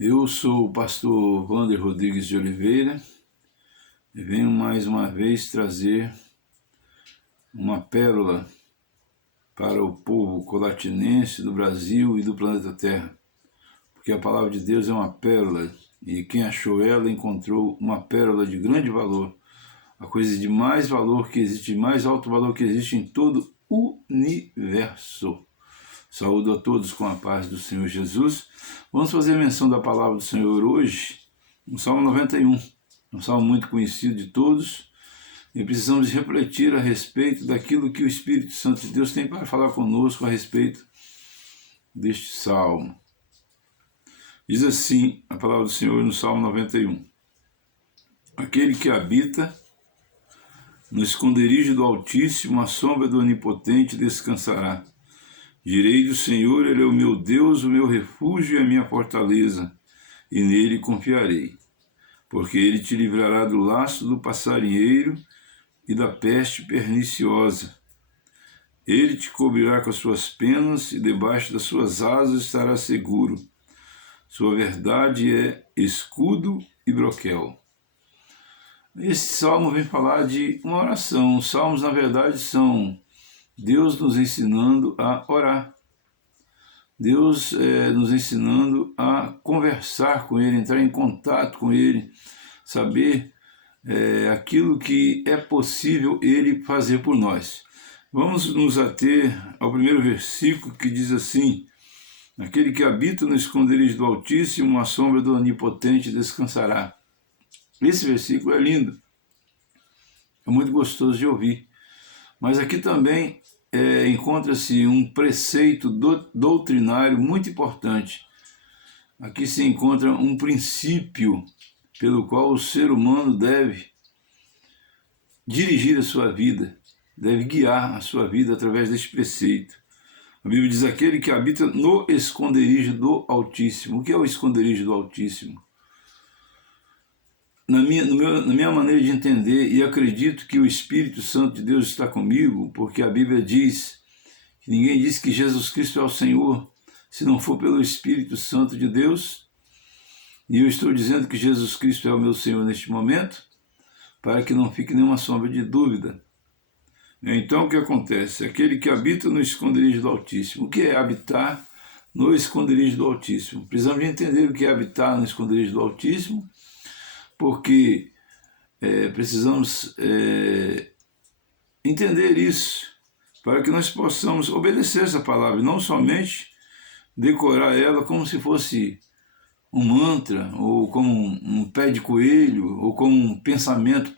Eu sou o pastor Wander Rodrigues de Oliveira e venho mais uma vez trazer uma pérola para o povo colatinense do Brasil e do planeta Terra, porque a palavra de Deus é uma pérola e quem achou ela encontrou uma pérola de grande valor, a coisa de mais valor que existe, de mais alto valor que existe em todo o universo. Saúdo a todos com a paz do Senhor Jesus. Vamos fazer menção da palavra do Senhor hoje, no Salmo 91, um salmo muito conhecido de todos, e precisamos refletir a respeito daquilo que o Espírito Santo de Deus tem para falar conosco a respeito deste salmo. Diz assim a palavra do Senhor no Salmo 91. Aquele que habita no esconderijo do Altíssimo, à sombra do Onipotente descansará. Direi do Senhor, Ele é o meu Deus, o meu refúgio e a minha fortaleza, e nele confiarei. Porque Ele te livrará do laço do passarinheiro e da peste perniciosa. Ele te cobrirá com as suas penas, e debaixo das suas asas estará seguro. Sua verdade é escudo e broquel. Esse salmo vem falar de uma oração. Os salmos, na verdade, são Deus nos ensinando a orar. Deus nos ensinando a conversar com Ele, entrar em contato com Ele, saber aquilo que é possível Ele fazer por nós. Vamos nos ater ao primeiro versículo que diz assim: aquele que habita no esconderijo do Altíssimo, à sombra do Onipotente descansará. Esse versículo é lindo, é muito gostoso de ouvir, mas aqui também encontra-se um preceito doutrinário muito importante. Aqui se encontra um princípio pelo qual o ser humano deve dirigir a sua vida, deve guiar a sua vida através deste preceito. A Bíblia diz: aquele que habita no esconderijo do Altíssimo. O que é o esconderijo do Altíssimo? Na minha maneira de entender, e acredito que o Espírito Santo de Deus está comigo, porque a Bíblia diz que ninguém diz que Jesus Cristo é o Senhor se não for pelo Espírito Santo de Deus, e eu estou dizendo que Jesus Cristo é o meu Senhor neste momento, para que não fique nenhuma sombra de dúvida. Então o que acontece? Aquele que habita no esconderijo do Altíssimo. O que é habitar no esconderijo do Altíssimo? Precisamos de entender o que é habitar no esconderijo do Altíssimo, porque precisamos entender isso, para que nós possamos obedecer essa palavra, e não somente decorar ela como se fosse um mantra, ou como um pé de coelho, ou como um pensamento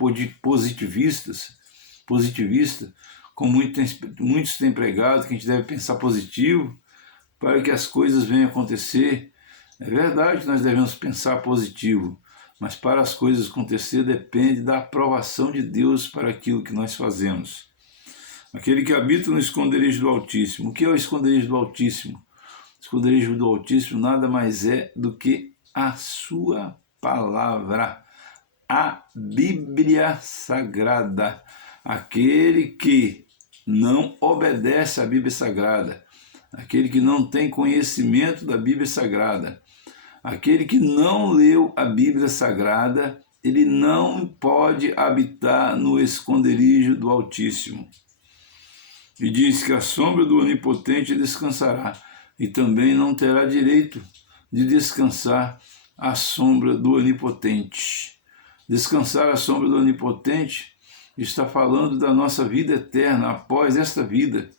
positivista, como muitos têm pregado, que a gente deve pensar positivo, para que as coisas venham a acontecer. É verdade que nós devemos pensar positivo, mas para as coisas acontecer depende da aprovação de Deus para aquilo que nós fazemos. Aquele que habita no esconderijo do Altíssimo. O que é o esconderijo do Altíssimo? O esconderijo do Altíssimo nada mais é do que a sua palavra, a Bíblia Sagrada. Aquele que não obedece à Bíblia Sagrada, aquele que não tem conhecimento da Bíblia Sagrada, aquele que não leu a Bíblia Sagrada, ele não pode habitar no esconderijo do Altíssimo. E diz que a sombra do Onipotente descansará, e também não terá direito de descansar à sombra do Onipotente. Descansar à sombra do Onipotente está falando da nossa vida eterna após esta vida.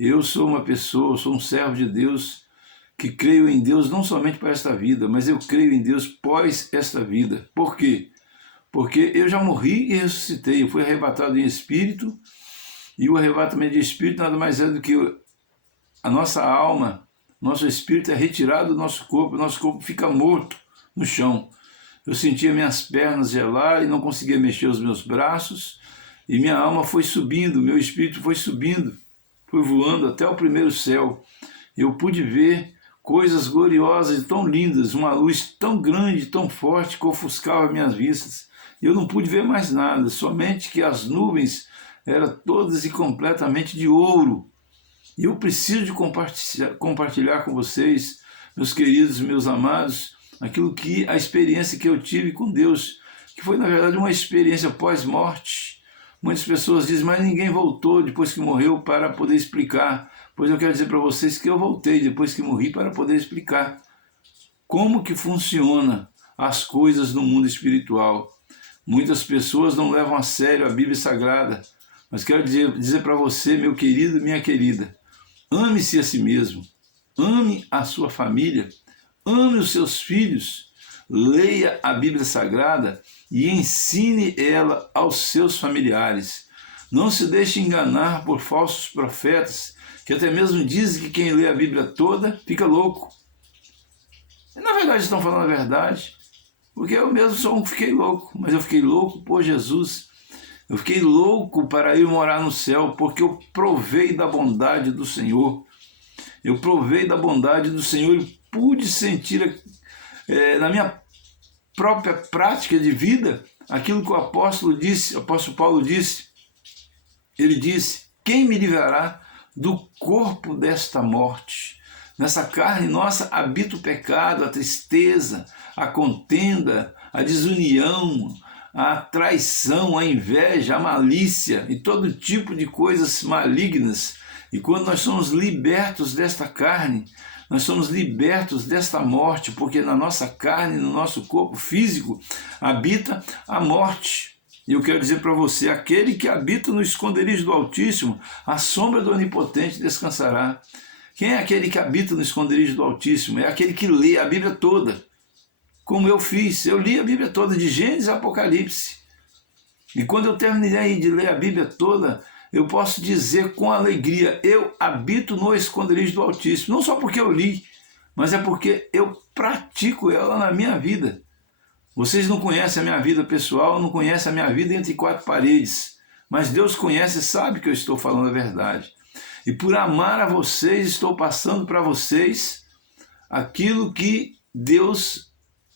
Eu sou uma pessoa, sou um servo de Deus, que creio em Deus não somente para esta vida, mas eu creio em Deus pós esta vida. Por quê? Porque eu já morri e ressuscitei, eu fui arrebatado em espírito, e o arrebatamento de espírito nada mais é do que a nossa alma, nosso espírito é retirado do nosso corpo fica morto no chão. Eu sentia minhas pernas gelar e não conseguia mexer os meus braços, e minha alma foi subindo, meu espírito foi subindo, foi voando até o primeiro céu. Eu pude ver coisas gloriosas e tão lindas, uma luz tão grande, tão forte que ofuscava minhas vistas. Eu não pude ver mais nada, somente que as nuvens eram todas e completamente de ouro. E eu preciso de compartilhar com vocês, meus queridos, meus amados, aquilo que a experiência que eu tive com Deus, que foi na verdade uma experiência pós-morte. Muitas pessoas dizem, mas ninguém voltou depois que morreu para poder explicar. Pois eu quero dizer para vocês que eu voltei depois que morri para poder explicar como que funciona as coisas no mundo espiritual. Muitas pessoas não levam a sério a Bíblia Sagrada, mas quero dizer para você, meu querido e minha querida, ame-se a si mesmo, ame a sua família, ame os seus filhos, leia a Bíblia Sagrada e ensine ela aos seus familiares. Não se deixe enganar por falsos profetas, que até mesmo dizem que quem lê a Bíblia toda fica louco. E, na verdade estão falando a verdade, porque eu mesmo fiquei louco, mas eu fiquei louco por Jesus. Eu fiquei louco para ir morar no céu, porque eu provei da bondade do Senhor. Eu provei da bondade do Senhor e pude sentir na minha própria prática de vida aquilo que o apóstolo Paulo disse. Ele disse, quem me livrará do corpo desta morte? Nessa carne nossa habita o pecado, a tristeza, a contenda, a desunião, a traição, a inveja, a malícia e todo tipo de coisas malignas. E quando nós somos libertos desta carne, nós somos libertos desta morte, porque na nossa carne, no nosso corpo físico, habita a morte. E eu quero dizer para você, aquele que habita no esconderijo do Altíssimo, a sombra do Onipotente descansará. Quem é aquele que habita no esconderijo do Altíssimo? É aquele que lê a Bíblia toda, como eu fiz. Eu li a Bíblia toda, de Gênesis a Apocalipse. E quando eu terminei de ler a Bíblia toda, eu posso dizer com alegria, eu habito no esconderijo do Altíssimo. Não só porque eu li, mas é porque eu pratico ela na minha vida. Vocês não conhecem a minha vida pessoal, não conhecem a minha vida entre quatro paredes. Mas Deus conhece e sabe que eu estou falando a verdade. E por amar a vocês, estou passando para vocês aquilo que Deus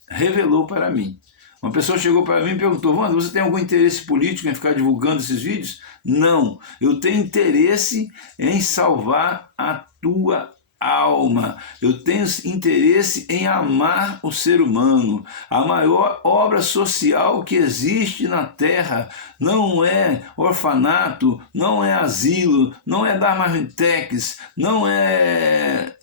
revelou para mim. Uma pessoa chegou para mim e perguntou, Wander, você tem algum interesse político em ficar divulgando esses vídeos? Não, eu tenho interesse em salvar a tua alma. Eu tenho interesse em amar o ser humano. A maior obra social que existe na Terra não é orfanato, não é asilo, não é dar marmitex, não é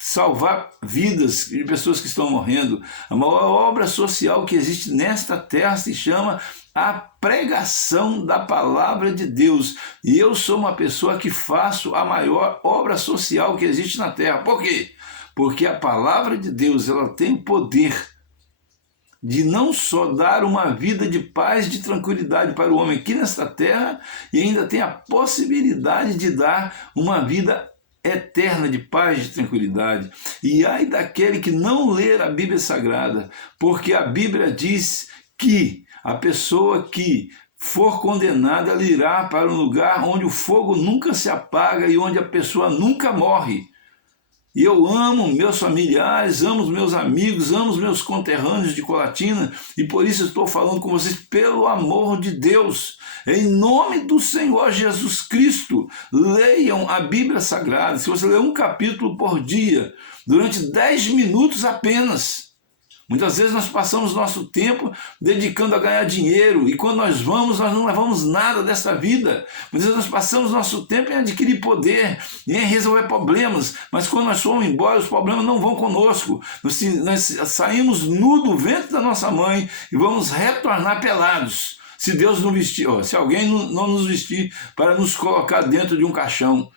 salvar vidas de pessoas que estão morrendo. A maior obra social que existe nesta terra se chama a pregação da palavra de Deus. E eu sou uma pessoa que faço a maior obra social que existe na terra. Por quê? Porque a palavra de Deus, ela tem o poder de não só dar uma vida de paz, de tranquilidade para o homem aqui nesta terra, e ainda tem a possibilidade de dar uma vida eterna de paz, de tranquilidade. E ai daquele que não ler a Bíblia Sagrada, porque a Bíblia diz que a pessoa que for condenada, ela irá para um lugar onde o fogo nunca se apaga e onde a pessoa nunca morre. E eu amo meus familiares, amo os meus amigos, amo os meus conterrâneos de Colatina, e por isso estou falando com vocês pelo amor de Deus. Em nome do Senhor Jesus Cristo, leiam a Bíblia Sagrada. Se você ler um capítulo por dia, durante 10 minutos apenas. Muitas vezes nós passamos nosso tempo dedicando a ganhar dinheiro, e quando nós não levamos nada dessa vida. Muitas vezes nós passamos nosso tempo em adquirir poder, em resolver problemas, mas quando nós formos embora, os problemas não vão conosco. Nós saímos nu do ventre da nossa mãe e vamos retornar pelados, se Deus não vestir, se alguém não nos vestir para nos colocar dentro de um caixão.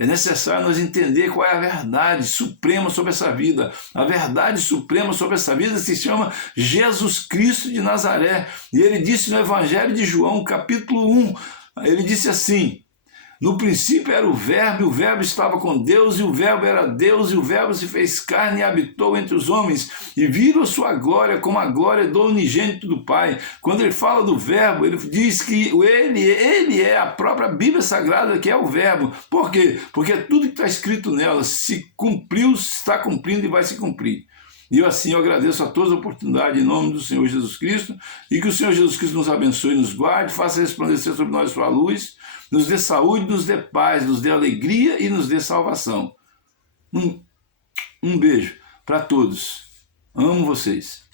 É necessário nós entender qual é a verdade suprema sobre essa vida. A verdade suprema sobre essa vida se chama Jesus Cristo de Nazaré. E ele disse no Evangelho de João, capítulo 1, ele disse assim, no princípio era o Verbo estava com Deus, e o Verbo era Deus, e o Verbo se fez carne e habitou entre os homens, e viram sua glória como a glória do unigênito do Pai. Quando ele fala do Verbo, ele diz que ele é a própria Bíblia Sagrada, que é o Verbo. Por quê? Porque tudo que está escrito nela se cumpriu, está cumprindo e vai se cumprir. E assim eu agradeço a todas as oportunidades em nome do Senhor Jesus Cristo, e que o Senhor Jesus Cristo nos abençoe e nos guarde, faça resplandecer sobre nós sua luz, nos dê saúde, nos dê paz, nos dê alegria e nos dê salvação. Um beijo para todos. Amo vocês.